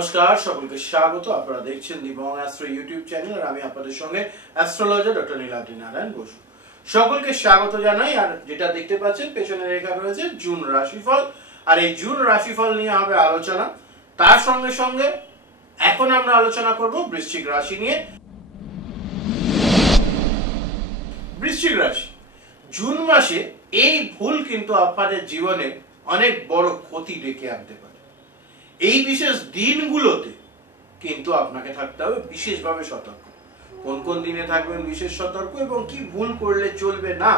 নমস্কার, সকলকে স্বাগত। আপনারা দেখছেন দিবং অ্যাস্ট্রো ইউটিউব চ্যানেল আর আমি আপনাদের সঙ্গে অ্যাস্ট্রোলজার ডক্টর নীলাদ্রি নারায়ণ বসু। সকলকে স্বাগত জানাই। আর যেটা দেখতে পাচ্ছেন পেছনে লেখা রয়েছে জুন রাশিফল, আর এই জুন রাশিফল নিয়ে হবে আলোচনা। তার সঙ্গে সঙ্গে এখন আমরা আলোচনা করব বৃশ্চিক রাশি নিয়ে। বৃশ্চিক রাশি জুন মাসে এই ভুল কিন্তু আপনাদের জীবনে অনেক বড় ক্ষতি ডেকে আনতে পারে। এই বিশেষ দিনগুলোতে কিন্তু আপনাকে থাকতে হবে বিশেষভাবে সতর্ক। কোন কোন দিনে থাকবেন বিশেষ সতর্ক এবং কি ভুল করলে চলবে না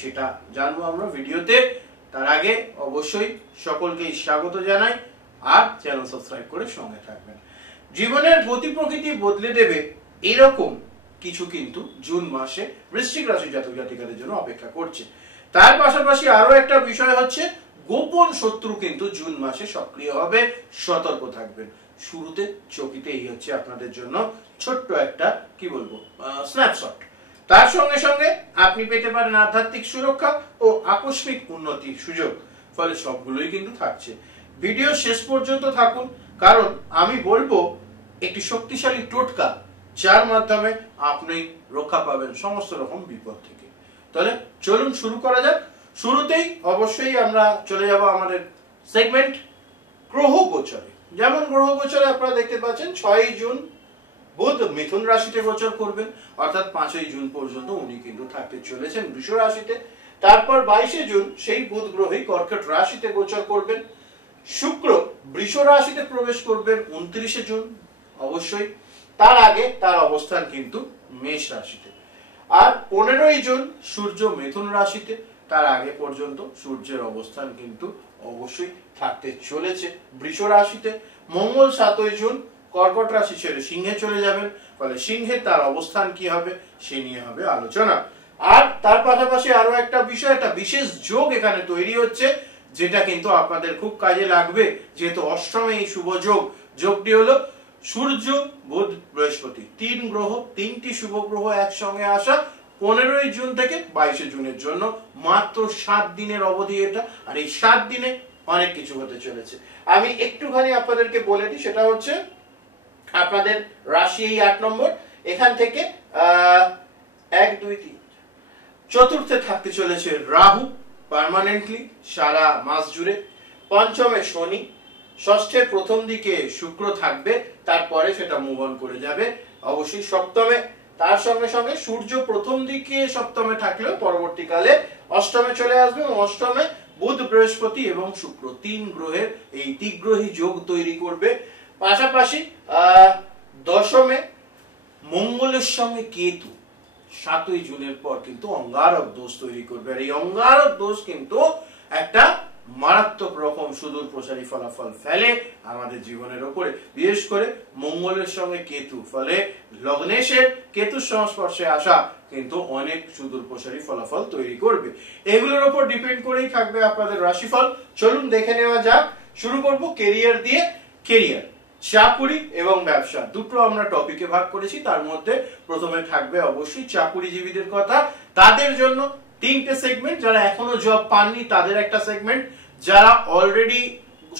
সেটা জানবো আমরা ভিডিওতে। তার আগে অবশ্যই সকলকে স্বাগত জানাই আর চ্যানেল সাবস্ক্রাইব করে সঙ্গে থাকবেন। জীবনের গতি প্রকৃতি বদলে দেবে এরকম কিছু কিন্তু জুন মাসে বৃশ্চিক রাশির জাতক জাতিকাদের জন্য অপেক্ষা করছে। তার পাশাপাশি আরো একটা বিষয় হচ্ছে গোপন শত্রু কিন্তু জুন মাসে সক্রিয় হবে, সতর্ক থাকবেন। শুরুতে চকিতে এই হচ্ছে আপনাদের জন্য ছোট্ট একটা কি বলবো স্ন্যাপশট। তার সঙ্গে সঙ্গে আপনি পেতে পারেন আধ্যাত্মিক সুরক্ষা ও আকস্মিক উন্নতির সুযোগ। ফলে সবগুলোই কিন্তু থাকছে। ভিডিও শেষ পর্যন্ত থাকুন, কারণ আমি বলবো একটি শক্তিশালী টোটকা যার মাধ্যমে আপনি রক্ষা পাবেন সমস্ত রকম বিপদ থেকে। তাহলে চলুন শুরু করা যাক। শুরুতেই অবশ্যই আমরা চলে যাব আমাদের সেগমেন্ট গ্রহ গোচরে। যেমন গ্রহ গোচরে আপনারা দেখতে পাচ্ছেন 6ই জুন বুধ মিথুন রাশিতে গোচর করবেন, অর্থাৎ 5ই জুন পর্যন্ত উনি কিন্তু থাকতে চলেছেন বৃষ রাশিতে। তারপর 22শে জুন সেই বুধ গ্রহই কর্কট রাশিতে গোচর করবেন। শুক্র বৃষ রাশিতে প্রবেশ করবেন 29শে জুন অবশ্যই। তার আগে তার অবস্থান কিন্তু মেষ রাশিতে। আর 15ই জুন সূর্য মিথুন রাশিতে। তার আগে পর্যন্ত সূর্যের অবস্থান কিন্তু অবশ্যই থাকতে চলেছে বৃষ রাশিতে। মঙ্গল 7ই জুন কর্কট রাশি ছেড়ে সিংহে চলে যাবেন। ফলে সিংহে তার অবস্থান কি হবে সে নিয়ে হবে আলোচনা। আর তার পাশাপাশি আরো একটা বিষয়, একটা বিশেষ যোগ এখানে তৈরি হচ্ছে যেটা কিন্তু আপনাদের খুব কাজে লাগবে, যেহেতু অষ্টমে এই শুভ যোগ। যোগটি হলো সূর্য বুধ বৃহস্পতি, তিন গ্রহ, তিনটি শুভ গ্রহ একসঙ্গে আসা 15ই জুন থেকে 22শে জুনের জন্য মাত্র 7 দিনের অবধি এটা। আর এই 7 দিনে অনেক কিছু হতে চলেছে। আমি একটুখানি আপনাদেরকে বলে দিই, সেটা হচ্ছে আপনাদের রাশি এই 8 নম্বর, এখান থেকে 1 2 3 চতুর্থে থাকতে চলেছে রাহু পার্মানেন্টলি সারা মাস জুড়ে। পঞ্চমে শনি, ষষ্ঠের প্রথম দিকে শুক্র থাকবে, তারপরে সেটা মুভ অন করে যাবে অবশ্যই সপ্তমে। তার সঙ্গে সঙ্গে সূর্য প্রথম দিকে সপ্তমে থাকলেও পরবর্তীকালে অষ্টমে চলে আসবে এবং অষ্টমে বুধ বৃহস্পতি এবং শুক্র 3 গ্রহের এই ত্রিগ্রহী যোগ তৈরি করবে। পাশাপাশি দশমে মঙ্গলের সঙ্গে কেতু 7ই জুনের পর কিন্তু অঙ্গারক দোষ তৈরি করবে। আর এই অঙ্গারক দোষ কিন্তু একটা মারাত্মক রকম সুদূর প্রসারী ফলাফল ফেলে আমাদের জীবনের উপরে, বিশেষ করে মঙ্গলের সঙ্গে কেতু। ফলে লগ্নেশের কেতুর সংস্পর্শে আসা কিন্তু অনেক সুদূর প্রসারী ফলাফল তৈরি করবে। এগুলোর উপর ডিপেন্ড করেই থাকবে আপনাদের রাশিফল। চলুন দেখে নেওয়া যাক। শুরু করব কেরিয়ার দিয়ে। কেরিয়ার, চাকুরি এবং ব্যবসা দুটো আমরা টপিকে ভাগ করেছি। তার মধ্যে প্রথমে থাকবে অবশ্যই চাকুরিজীবীদের কথা। তাদের জন্য 3টে সেগমেন্ট। যারা এখনো জব পাননি তাদের একটা সেগমেন্ট, যারা অলরেডি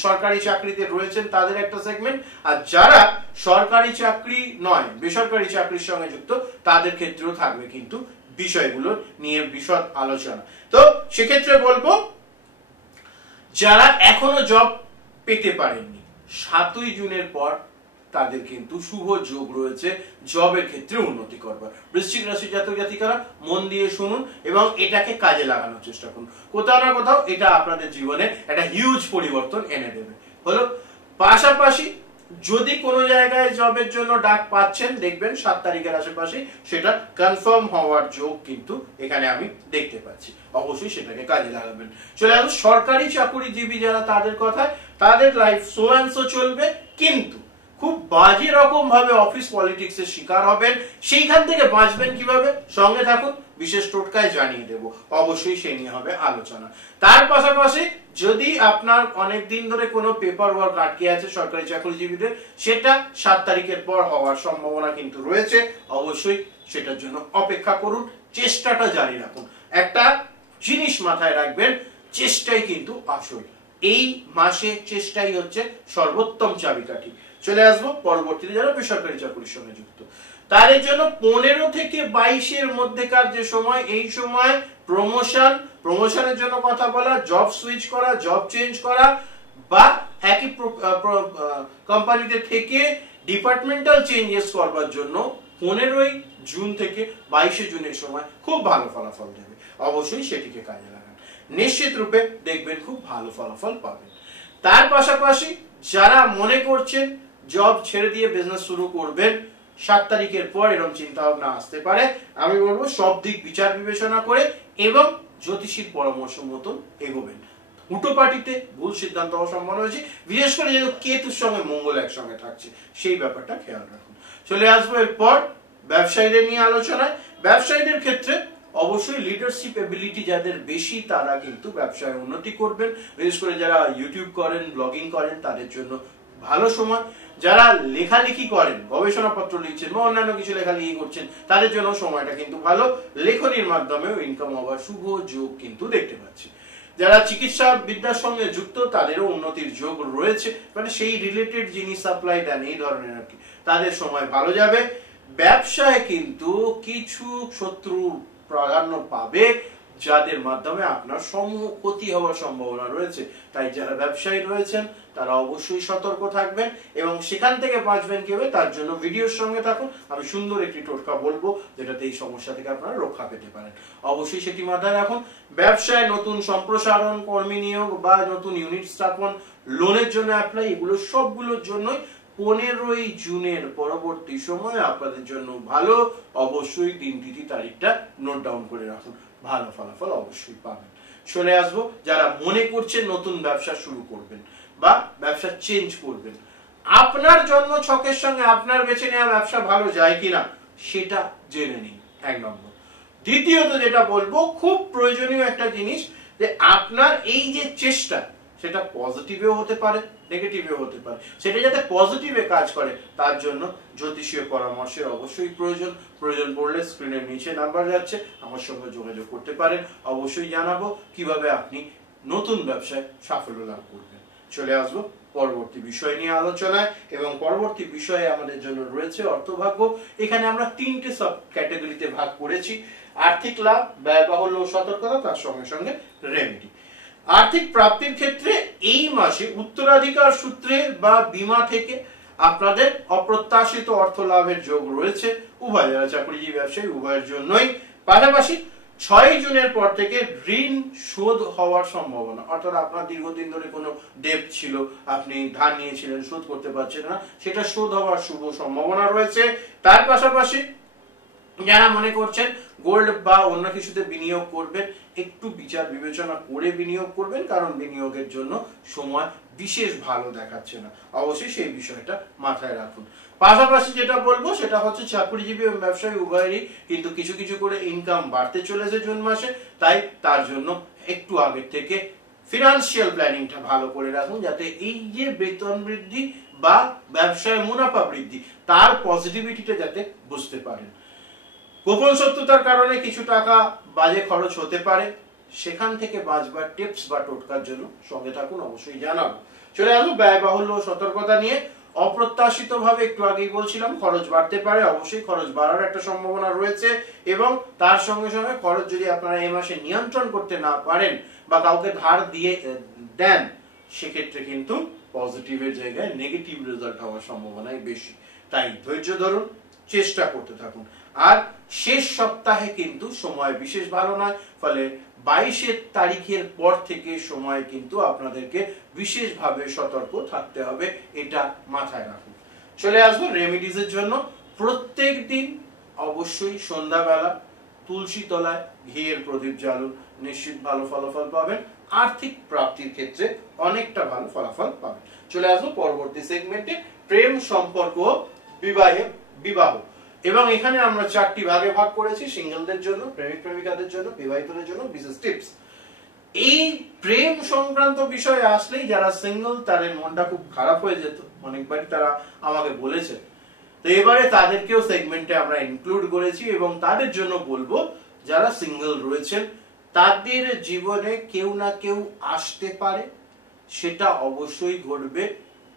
সরকারি চাকরিতে রয়েছেন তাদের একটা সেগমেন্ট, আর যারা সরকারি চাকরি নয় বেসরকারি চাকরির সঙ্গে যুক্ত তাদের ক্ষেত্রেও থাকবে কিন্তু বিষয়গুলো নিয়ে বিশদ আলোচনা। তো সেক্ষেত্রে বলবো যারা এখনো জব পেতে পারেননি 7ই জুনের পর তাদের কিন্তু শুভ যোগ রয়েছে জবের ক্ষেত্রে উন্নতি করবার। বৃশ্চিক রাশির জাতক জাতিকারা মন দিয়ে শুনুন এবং এটাকে কাজে লাগানোর চেষ্টা করুন। কোথাও না কোথাও এটা আপনাদের জীবনে একটা হিউজ পরিবর্তন এনে দেবে। হলো পাশাপাশি যদি কোনো জায়গায় জবের জন্য ডাক পাচ্ছেন, দেখবেন 7 তারিখের আশেপাশে সেটা কনফার্ম হওয়ার যোগ কিন্তু এখানে আমি দেখতে পাচ্ছি। অবশ্যই সেটাকে কাজে লাগাবেন। চলে আসুন সরকারি চাকুরিজীবী যারা, তাদের কথায় তাদের লাইফ সো অ্যান্ড সো চলবে, কিন্তু খুব বাজে রকম ভাবে অফিস পলিটিক্স এর শিকার হবেন। সেইখান থেকে বাঁচবেন কিভাবে সঙ্গে থাকুন, বিশেষ টোটকায় জানিয়ে দেব। অবশ্যই সে নিয়ে হবে আলোচনা। তার পাশাপাশি যদি আপনার অনেক দিন ধরে কোনো পেপার ওয়ার্ক আটকে আছে সরকারি চাকরিজীবীদের, সেটা 7 তারিখের পর হওয়ার সম্ভাবনা কিন্তু রয়েছে। অবশ্যই সেটার জন্য অপেক্ষা করুন, চেষ্টাটা জারি রাখুন। একটা জিনিস মাথায় রাখবেন, চেষ্টাই কিন্তু আসল। এই মাসে চেষ্টাই হচ্ছে সর্বোত্তম চাবিকাঠি। চলে আসবো পরবর্তীতে যারা বেসরকারি চাকরির সঙ্গে যুক্ত, তাদের জন্য 15 থেকে 22-এর মধ্যেকার যে সময়, এই সময় প্রমোশনের জন্য কথা বলা, জব সুইচ করা, জব চেঞ্জ করা বা একই কোম্পানিতে থেকে ডিপার্টমেন্টাল চেঞ্জেস করবার জন্য 15 জুন থেকে 22 জুনের সময় খুব ভালো ফলাফল দেবে। অবশ্যই সেটিকে কাজে লাগান, নিশ্চিত রূপে দেখবেন খুব ভালো ফলাফল পাবেন। তার পাশাপাশি যারা মনে করছেন জব ছেড়ে দিয়ে বিজনেস শুরু করবেন, 7 তারিখের পর এরকম চিন্তা ভাবনা আসতে পারে। আমি বলবো সব দিক বিচার বিবেচনা করে এবং জ্যোতিষীর পরামর্শ মতন এগোবেন। হুটোপাটিতে ভুল সিদ্ধান্ত হওয়ার সম্ভাবনা রয়েছে, বিশেষ করে যেহেতু কেতুর সঙ্গে মঙ্গল একসঙ্গে থাকছে, সেই ব্যাপারটা খেয়াল রাখুন। চলে আসবো এরপর ব্যবসায়ীদের নিয়ে আলোচনায়। ব্যবসায়ীদের ক্ষেত্রে অবশ্যই লিডারশিপ এবিলিটি যাদের বেশি, তারা কিন্তু ব্যবসায় উন্নতি করবেন। বিশেষ করে যারা ইউটিউব করেন, ব্লগিং করেন, তাদের জন্য ভালো সময়। যারা লেখালেখি করেন, গবেষণাপত্র লিখছেন বা অন্যান্য কিছু লেখালেখি করছেন, তাদের জন্য সময়টা কিন্তু ভালো। লেখনির মাধ্যমেও ইনকাম হওয়ার শুভ যোগ কিন্তু দেখতে পাচ্ছি। যারা চিকিৎসা বিদ্যার সঙ্গে যুক্ত, তাদেরও উন্নতির যোগ রয়েছে, মানে সেই রিলেটেড জিনিস সাপ্লাই দেন এই ধরনের আর কি, তাদের সময় ভালো যাবে। ব্যবসায় কিন্তু কিছু শত্রু প্রাধান্য পাবে, যাদের মাধ্যমে আপনার সমূহ ক্ষতি হওয়ার সম্ভাবনা রয়েছে। তাই যারা ব্যবসায়ী রয়েছেন তারা অবশ্যই সতর্ক থাকবেন এবং সেখান থেকে বাঁচবেন কিভাবে, তার জন্য ভিডিওর সঙ্গে থাকুন। আমি সুন্দর একটি টোটকা বলবো যেটাতে এই সমস্যা থেকে আপনারা রক্ষা পেতে পারেন, অবশ্যই সেটি মাথায় রাখুন। ব্যবসায় নতুন সম্প্রসারণ, কর্মী নিয়োগ বা নতুন ইউনিট স্থাপন, লোনের জন্য অ্যাপ্লাই, এগুলো সবগুলোর জন্যই 15 জুনের পরবর্তী সময় আপনাদের জন্য ভালো। অবশ্যই দিন তিথি তারিখটা নোট ডাউন করে রাখুন, ভালো ফলাফল অবশ্যই পাবেন। চলে আসবো যারা মনে করছেন নতুন ব্যবসা শুরু করবেন বা ব্যবসা চেঞ্জ করবেন, আপনার জন্ম ছকের সঙ্গে আপনার বেছে নেওয়া ব্যবসা ভালো যায় কিনা সেটা জেনে নিন, 1 নম্বর। দ্বিতীয়ত যেটা বলবো, খুব প্রয়োজনীয় একটা জিনিস, যে আপনার এই যে চেষ্টা, সেটা পজিটিভেও হতে পারে, নেগেটিভেও হতে পারে। সেটা যাতে পজিটিভে কাজ করে তার জন্য জ্যোতিষীয় পরামর্শের অবশ্যই প্রয়োজন পড়লে স্ক্রিনের নিচে নাম্বার যাচ্ছে, আমার সঙ্গে যোগাযোগ করতে পারেন। অবশ্যই জানাবো কিভাবে আপনি নতুন ব্যবসায় সাফল্য লাভ করবেন। চলে আসবো পরবর্তী বিষয় নিয়ে আলোচনায়, এবং পরবর্তী বিষয়ে আমাদের জন্য রয়েছে অর্থভাগ্য। এখানে আমরা 3টে সব ক্যাটাগরিতে ভাগ করেছি: আর্থিক লাভ, ব্যয়বাহুল্য ও সতর্কতা, তার সঙ্গে সঙ্গে রেমেডি। আর্থিক প্রাপ্তির ক্ষেত্রে এই মাসে উত্তরাধিকার সূত্রে বা বীমা থেকে আপনাদের অপ্রত্যাশিত অর্থ লাভের যোগ রয়েছে, উভয়, যারা চাকরিজীবী ব্যবসায়ী উভয়ের জন্যই। পাশাপাশি 6 জুনের পর থেকে ঋণ শোধ হওয়ার সম্ভাবনা, অর্থাৎ আপনার দীর্ঘদিন ধরে কোনো ডেট ছিল, আপনি ধার নিয়েছিলেন, শোধ করতে পারছেন না, সেটা শোধ হওয়ার শুভ সম্ভাবনা রয়েছে। তার পাশাপাশি যারা মনে করছেন গোল্ড বা অন্য কিছুতে বিনিয়োগ করবেন, একটু বিচার বিবেচনা করে বিনিয়োগ করবেন, কারণ বিনিয়োগের জন্য সময় বিশেষ ভালো দেখাচ্ছে না, অবশ্যই সেই বিষয়টা মাথায় রাখুন। পাশাপাশি যেটা বলবো সেটা হচ্ছে চাকরিজীবী এবং ব্যবসায়ী উভয়েরই কিন্তু কিছু কিছু করে ইনকাম বাড়তে চলেছে জুন মাসে, তাই তার জন্য একটু আগের থেকে ফিনান্সিয়াল প্ল্যানিংটা ভালো করে রাখুন, যাতে এই যে বেতন বৃদ্ধি বা ব্যবসায় মুনাফা বৃদ্ধি, তার পজিটিভিটিটা যাতে বুঝতে পারেন। গোপন শত্রুতার কারণে কিছু টাকা বাজে খরচ হতে পারে, সেখান থেকে বাঁচবার টিপস বা টোটকার জন্য সঙ্গে থাকুন, অবশ্যই জানাবো। চলে আসবো ব্যয়বাহুল্য ও সতর্কতা নিয়ে। অপ্রত্যাশিত ভাবে একটু আগেই বলছিলাম খরচ বাড়তে পারে, অবশ্যই খরচ বাড়ার একটা সম্ভাবনা রয়েছে, এবং তার সঙ্গে সঙ্গে খরচ যদি আপনারা এই মাসে নিয়ন্ত্রণ করতে না পারেন বা কাউকে ধার দিয়ে দেন, সেক্ষেত্রে কিন্তু পজিটিভের জায়গায় নেগেটিভ রেজাল্ট হওয়ার সম্ভাবনাই বেশি। তাই ধৈর্য ধরুন, চেষ্টা করতে থাকুন। আর শেষ সপ্তাহে কিন্তু সময় বিশেষ ভালো নয়, ফলে 22 তারিখের পর থেকে সময় কিন্তু আপনাদেরকে বিশেষভাবে সতর্ক থাকতে হবে, এটা মাথায় রাখুন। চলে আসবো রেমিডিজের জন্য। প্রত্যেক দিন অবশ্যই সন্ধ্যাবেলা তুলসী তলায় ঘিয়ের প্রদীপ জ্বালুন, নিশ্চিত ভালো ফলাফল পাবেন। আর্থিক প্রাপ্তির ক্ষেত্রে অনেকটা ভালো ফলাফল পাবেন। চলে আসবো পরবর্তী সেগমেন্টে, প্রেম সম্পর্ক বিবাহ। এবং এখানে আমরা 4টি ভাগে ভাগ করেছি, সিঙ্গেলদের জন্য, প্রেমিক প্রেমিকাদের জন্য, বিবাহিতদের জন্য বিশেষ টিপস। এই প্রেম সংক্রান্ত বিষয়ে আসলেই যারা সিঙ্গেল তাদের মনটা খুব খারাপ হয়ে যেত, অনেকবারই তারা আমাকে বলেছে, তো এবারে তাদেরকেও সেগমেন্টে আমরা ইনক্লুড করেছি, এবং তাদের জন্য বলবো যারা সিঙ্গেল রয়েছেন তাদের জীবনে কেউ না কেউ আসতে পারে, সেটা অবশ্যই ঘটবে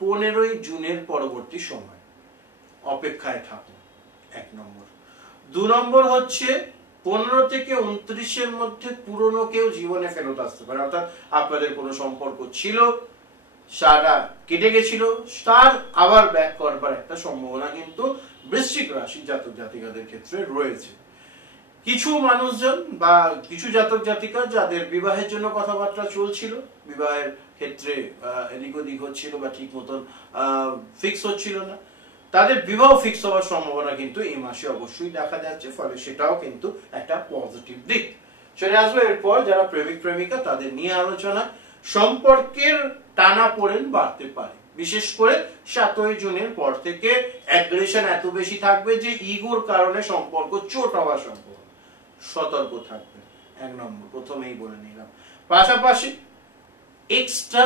15ই জুনের পরবর্তী সময় অপেক্ষায় থাকুন, 1 নম্বর। 2 নম্বর হচ্ছে 15 থেকে 29-এর মধ্যে পুরনো কেউ জীবনে ফেরত আসতে পারে, অর্থাৎ আপনাদের কোনো সম্পর্ক ছিল, সারা কেটে গেছিল, তার আবার ব্যাক করবার একটা সম্ভাবনা কিন্তু বৃশ্চিক রাশি জাতক জাতিকাদের ক্ষেত্রে রয়েছে। কিছু মানুষজন বা কিছু জাতক জাতিকা যাদের বিবাহের জন্য কথাবার্তা চলছিল, বিবাহের ক্ষেত্রে এদিক ওদিক হচ্ছিল বা ঠিক মতন ফিক্স হচ্ছিল না, তাদের বিবাহ ফিক্স হওয়ার সম্ভাবনা কিন্তু এই মাসে অবশ্যই দেখা যাচ্ছে, ফলে সেটাও কিন্তু একটা পজিটিভ দিক। চলে আসবে এরপর যারা প্রেমিক প্রেমিকা, তাদের নিয়ে আলোচনা। সম্পর্কের টানাপোড়েন বাড়তে পারে, বিশেষ করে 7ই জুনের পর থেকে অ্যাগ্রেশন এত বেশি থাকবে যে ইগোর কারণে সম্পর্ক চোট হওয়ার সম্ভাবনা। সতর্ক থাকবে, 1 নম্বর, প্রথমেই বলে নিলাম। পাশাপাশি এক্সট্রা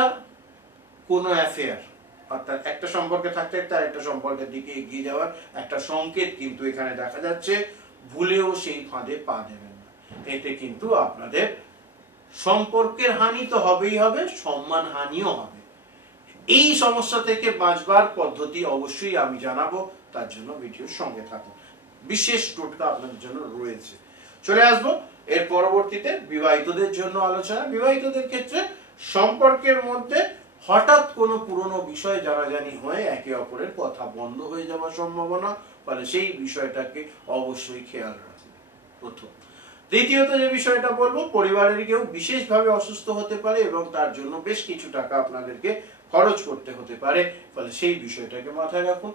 কোনো অ্যাফেয়ার, অর্থাৎ একটা সম্পর্কে থাকতে থাকতে আরেকটা সম্পর্কের দিকে এগিয়ে যাওয়ার একটা সংকেত কিন্তু এখানে দেখা যাচ্ছে। ভুলেও সেই ফাঁদে পা দেবেন না, এতে কিন্তু আপনাদের সম্পর্কের হানি তো হবেই হবে, সম্মান হানিও হবে। এই সমস্যা থেকে বাঁচবার পদ্ধতি অবশ্যই আমি জানাবো, তার জন্য ভিডিওর সঙ্গে থাকুন, বিশেষ টোটকা আপনাদের জন্য রয়েছে। চলে আসবো এর পরবর্তীতে বিবাহিতদের জন্য আলোচনা। বিবাহিতদের ক্ষেত্রে সম্পর্কের মধ্যে হঠাৎ কোনো পুরনো বিষয় জানাজানি হয়ে একে অপরের কথা বন্ধ হয়ে যাওয়ার সম্ভাবনা, ফলে সেই বিষয়টাকে অবশ্যই খেয়াল রাখবেন, প্রথম। দ্বিতীয়ত যে বিষয়টা বলবো, পরিবারের কেউ বিশেষভাবে অসুস্থ হতে পারে এবং তার জন্য বেশ কিছু টাকা আপনাদেরকে খরচ করতে হতে পারে, ফলে সেই বিষয়টাকে মাথায় রাখুন।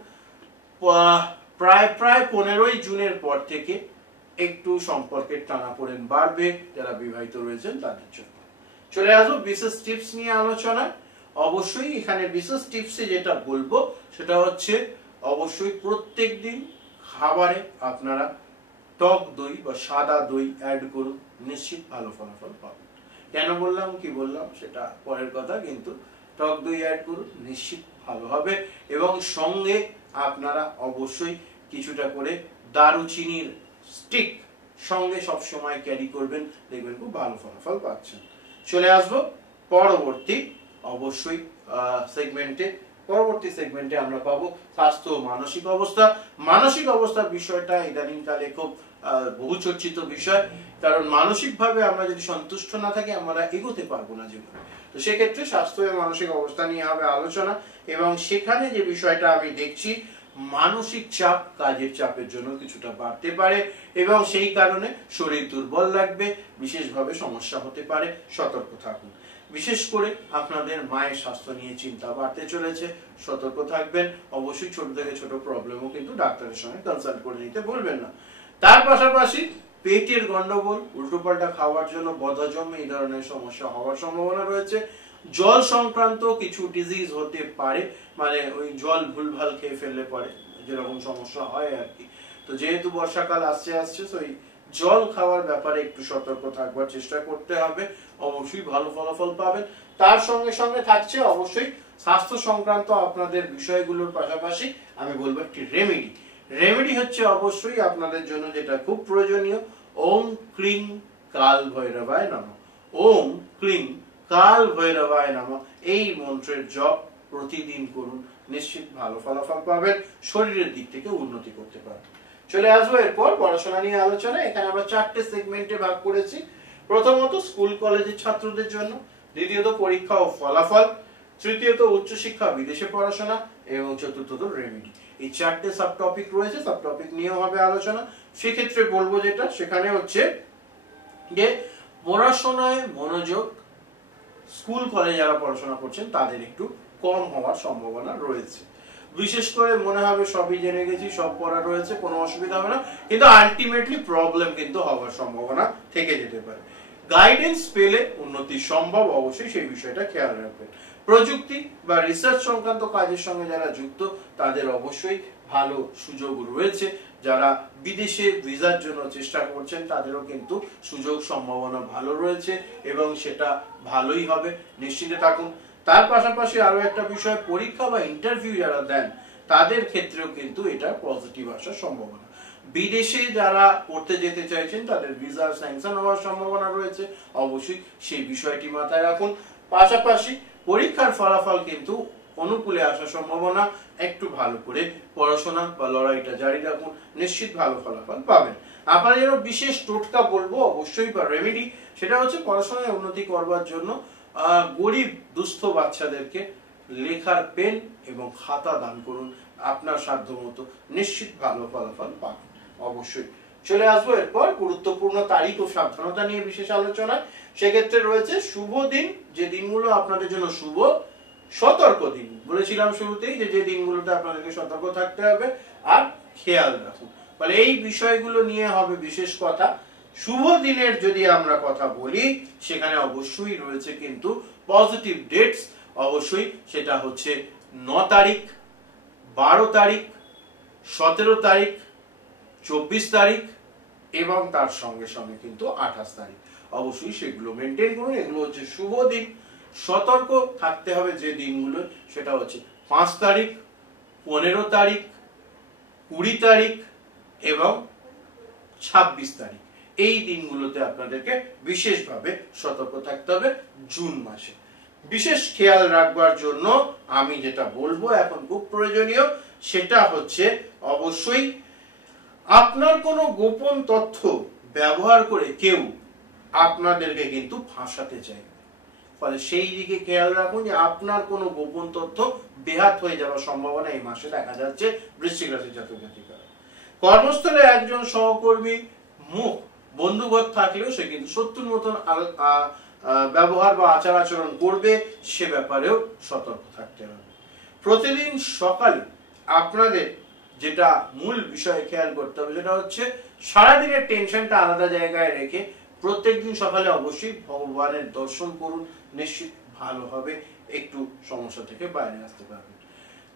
প্রায় 15ই জুনের পর থেকে একটু সম্পর্কের টানাপোড়েন বাড়বে যারা বিবাহিত রয়েছেন তাদের জন্য। চলে আসবো বিশেষ টিপস নিয়ে আলোচনা। অবশ্যই এখানে বিশেষ টিপসে যেটা বলবো সেটা হচ্ছে অবশ্যই প্রত্যেকদিন খাবারে আপনারা টক দই বা সাদা দই অ্যাড করুন, নিশ্চিত ভালো ফলাফল পাবেন। কেন বললাম কি বললাম সেটা পরের কথা, কিন্তু টক দই অ্যাড করুন, নিশ্চিত ভালো হবে। এবং সঙ্গে আপনারা অবশ্যই কিছুটা করে দারুচিনির স্টিক সঙ্গে সব সময় ক্যারি করবেন, দেখবেন খুব ভালো ফলাফল পাচ্ছেন। চলে আসবো পরবর্তী অবশ্যই সেগমেন্টে। পরবর্তী সেগমেন্টে আমরা পাবো স্বাস্থ্য ও মানসিক অবস্থা। মানসিক অবস্থার বিষয়টা ইদানিংকালে খুব বহুচর্চিত বিষয়, কারণ মানসিকভাবে আমরা যদি সন্তুষ্ট না থাকি আমরা এগোতে পারবো না জীবনে। তো সেক্ষেত্রে স্বাস্থ্য এবং মানসিক অবস্থা নিয়ে হবে আলোচনা, এবং সেখানে যে বিষয়টা আমি দেখছি, মানসিক চাপ কাজের চাপের জন্য কিছুটা বাড়তে পারে এবং সেই কারণে শরীর দুর্বল লাগবে, বিশেষভাবে সমস্যা হতে পারে, সতর্ক থাকুন। বিশেষ করে আপনাদের মায়ের স্বাস্থ্য নিয়ে চিন্তা বাড়তে চলেছে, সতর্ক থাকবেন। অবশ্যই ছোট থেকে ছোট প্রবলেমও কিন্তু ডাক্তারের সঙ্গে কনসাল্ট করে নিতে ভুলবেন না। তার পাশাপাশি পেটের গন্ডগোল, উল্টোপাল্টা খাওয়ার জন্য বদহজম, এই ধরনের সমস্যা হওয়ার সম্ভাবনা রয়েছে। জল সংক্রান্ত কিছু ডিজিজ হতে পারে, মানে ওই জল ভুলভাল খেয়ে ফেললে পরে যেরকম সমস্যা হয় আর কি। তো যেহেতু বর্ষাকাল আসছে তো এই জল খাওয়ার ব্যাপারে একটু সতর্ক থাকবার চেষ্টা করতে হবে, অবশ্যই ভালো ফলাফল পাবেন। তার সঙ্গে সঙ্গে থাকছে অবশ্যই স্বাস্থ্য সংক্রান্ত আপনাদের বিষয়গুলোর পাশাপাশি আমি বলবো একটি রেমেডি হচ্ছে অবশ্যই আপনাদের জন্য যেটা খুব প্রয়োজনীয়, ওম ক্লিং কাল ভৈরবায় নমঃ। ওম ক্লিং কাল ভৈরবায় নমঃ, এই মন্ত্রের জপ প্রতিদিন করুন, নিশ্চিত ভালো ফলাফল পাবেন, শরীরের দিক থেকে উন্নতি করতে পারবেন। চলে আসবো এরপর পড়াশোনা নিয়ে আলোচনা। এখানে আমরা 4টে সেগমেন্টে ভাগ করেছি। প্রথমত স্কুল কলেজের ছাত্রদের জন্য, দ্বিতীয়ত পরীক্ষা ও ফলাফল, তৃতীয়ত উচ্চশিক্ষা বিদেশে পড়াশোনা, এবং চতুর্থত রেমেডি। এই 4টে সাব টপিক রয়েছে, সাব টপিক নিয়েও হবে আলোচনা। সেক্ষেত্রে বলবো যেটা, সেখানে হচ্ছে যে পড়াশোনায় মনোযোগ স্কুল কলেজে যারা পড়াশোনা করছেন তাদের একটু কম হওয়ার সম্ভাবনা রয়েছে। বিশেষ করে মনে হবে সবই জেনে গেছি, সব পড়া রয়েছে, কোনো অসুবিধা হবে না, কিন্তু আলটিমেটলি প্রবলেম কিন্তু হওয়ার সম্ভাবনা থেকে যেতে পারে। গাইডেন্স পেলে উন্নতি সম্ভব, অবশ্যই সেই বিষয়টা খেয়াল রাখবেন। প্রযুক্তি বা রিসার্চ সংক্রান্ত কাজের সঙ্গে যারা যুক্ত তাদের অবশ্যই ভালো সুযোগ রয়েছে। যারা বিদেশে ভিসার জন্য চেষ্টা করছেন তাদেরও কিন্তু সুযোগ সম্ভাবনা ভালো রয়েছে এবং সেটা ভালোই হবে, নিশ্চিন্তে থাকুন। তার পাশাপাশি আরো একটা বিষয়, পরীক্ষা বা ইন্টারভিউ যারা দেন তাদের ক্ষেত্রেও কিন্তু এটা পজিটিভ আসার সম্ভাবনা। বিদেশে যারা পড়তে যেতে চাইছেন তাদের ভিসা স্যাংশন হওয়ার সম্ভাবনা রয়েছে, অবশ্যই সেই বিষয়টি মাথায় রাখুন। পাশাপাশি পরীক্ষার ফলাফল কিন্তু অনুকূলে আসার সম্ভাবনা, একটু ভালো করে পড়াশোনা বা লড়াইটা জারি রাখুন, নিশ্চিত ভালো ফলাফল পাবেন। আপনারা যেন বিশেষ টোটকা বলবো অবশ্যই বা রেমেডি, সেটা হচ্ছে পড়াশোনায় উন্নতি করবার জন্য গরিব দুস্থ বাচ্চাদেরকে লেখার পেন এবং খাতা দান করুন, আপনার সাধ্য মতো নিশ্চিত ভালো ফলাফল পাবেন। অবশ্যই চলে আসবো এরপর গুরুত্বপূর্ণ তারিখ ও সাবধানতা নিয়ে বিশেষ আলোচনায়। সেক্ষেত্রে রয়েছে শুভ দিন, যে দিনগুলো আপনাদের জন্য শুভ, সতর্ক দিন বলেছিলাম শুরুতেই যে দিনগুলোতে আপনাদেরকে সতর্ক থাকতে হবে আর খেয়াল রাখুন, ফলে এই বিষয়গুলো নিয়ে হবে বিশেষ কথা। শুভ দিনের যদি আমরা কথা বলি, সেখানে অবশ্যই রয়েছে কিন্তু পজিটিভ ডেটস, অবশ্যই সেটা হচ্ছে 9 তারিখ, 12 তারিখ, 17 তারিখ, 24 তারিখ এবং তার সঙ্গে সঙ্গে কিন্তু 28 তারিখ। অবশ্যই সেগুলো মেনটেন করুন, এগুলো হচ্ছে শুভ দিন। সতর্ক থাকতে হবে যে দিনগুলো, সেটা হচ্ছে 5 তারিখ, 15 তারিখ, 20 তারিখ এবং 26 তারিখ। এই দিনগুলোতে আপনাদেরকে বিশেষভাবে সতর্ক থাকতে হবে জুন মাসে। বিশেষ খেয়াল রাখবার জন্য আমি যেটা বলবো এখন খুব প্রয়োজনীয়, সেটা হচ্ছে অবশ্যই আপনার কোনো গোপন তথ্য ব্যবহার করে কেউ আপনাদেরকে কিন্তু ফাঁসাতে চাইবে, ফলে সেই দিকে খেয়াল রাখুন যে আপনার কোনো গোপন তথ্য বেহাত হয়ে যাওয়ার সম্ভাবনা এই মাসে দেখা যাচ্ছে বৃশ্চিক রাশির জাতক জাতিকারা। কর্মস্থলে একজন সহকর্মী মুখ বন্ধুগত থাকলেও সে কিন্তু শত্রুর মতন ব্যবহার বা আচার আচরণ করবে, সে ব্যাপারেও সতর্ক থাকতে হবে। প্রতিদিন সকালে আপনাদের যেটা মূল বিষয়ে খেয়াল করতে হবে, সেটা হচ্ছে সারাদিনের টেনশনটা আলাদা জায়গায় রেখে প্রত্যেকদিন সকালে অবশ্যই ভগবানের দর্শন করুন, নিশ্চিত ভালো হবে, একটু সমস্যা থেকে বাইরে আসতে পারবেন।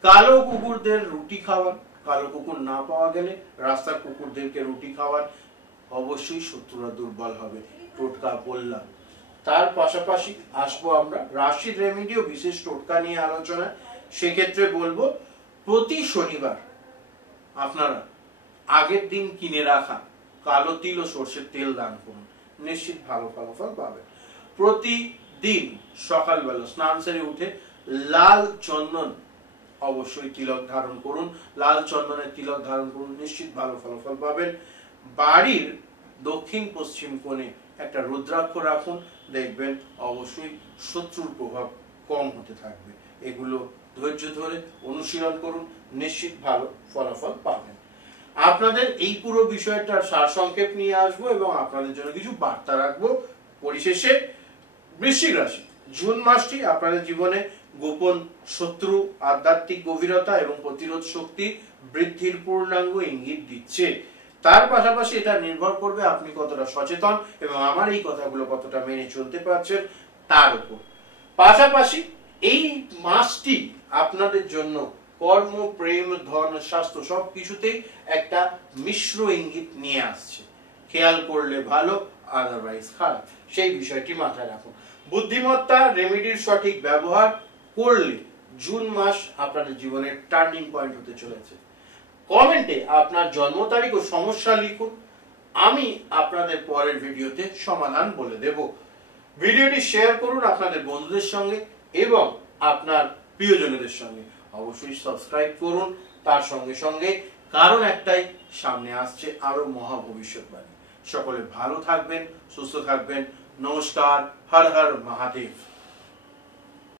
কালো কুকুরদের রুটি খাওয়ান, কালো কুকুর না পাওয়া গেলে রাস্তার কুকুরদেরকে রুটি খাওয়ান, অবশ্যই শত্রুরা দুর্বল হবে, টোটকা বললাম। তার পাশাপাশি আসবো আমরা রাশির রেমেডিও বিশেষ টোটকা নিয়ে আলোচনায়। সেক্ষেত্রে বলবো প্রতি শনিবার আপনারা আগের দিন কিনে রাখা কালো তিল ও সর্ষের তেল দান করুন, নিশ্চিত ভালো ফলাফল পাবেন। প্রতিদিন সকালবেলা স্নান সেরে উঠে লাল চন্দন অবশ্যই তিলক ধারণ করুন, লাল চন্দনের তিলক ধারণ করুন, নিশ্চিত ভালো ফলাফল পাবেন। বাড়ির দক্ষিণ পশ্চিম কোণে একটা রুদ্রাক্ষ রাখুন, দেখবেন অবশ্যই শত্রুর প্রভাব কম হতে থাকবে। এগুলো ধৈর্য ধরে অনুশীলন করুন, নিশ্চিত ভালো ফলাফল পাবেন। আপনাদের এই পুরো বিষয়টার সারসংক্ষেপ নিয়ে আসবো এবং আপনাদের জন্য কিছু বার্তা রাখবো। পরিশেষে বৃশ্চিক রাশি, জুন মাসটি আপনাদের জীবনে গোপন শত্রু, আধ্যাত্মিক গভীরতা এবং প্রতিরোধ শক্তি বৃদ্ধির পূর্ণাঙ্গ ইঙ্গিত দিচ্ছে। তার পাশাপাশি এটা নির্ভর করবে আপনি কতটা সচেতন এবং আমার এই কথাগুলো কতটা মেনে চলতে পারছেন তার উপর। পাশাপাশি এই মাসটি আপনাদের জন্য কর্ম, প্রেম, ধন, স্বাস্থ্য সবকিছুতেই একটা মিশ্র ইঙ্গিত নিয়ে আসছে। খেয়াল করলে ভালো, আদারওয়াইজ খারাপ, সেই বিষয়টি মাথায় রাখুন। বুদ্ধিমত্তা, রেমেডির সঠিক ব্যবহার করলে জুন মাস আপনাদের জীবনের টার্নিং পয়েন্ট হতে চলেছে। কমেন্টে আপনার জন্ম তারিখ ও সমস্যা লিখুন, আমি আপনাদের পরের ভিডিওতে সমাধান বলে দেব। ভিডিওটি শেয়ার করুন আপনাদের বন্ধুদের সঙ্গে এবং আপনার প্রিয়জনদের সঙ্গে। অবশ্যই সাবস্ক্রাইব করুন তার সঙ্গে সঙ্গে, কারণ একটাই, সামনে আসছে আরো মহা ভবিষ্যৎবাণী। সকলে ভালো থাকবেন, সুস্থ থাকবেন। নমস্কার, হর হর মহাদেব।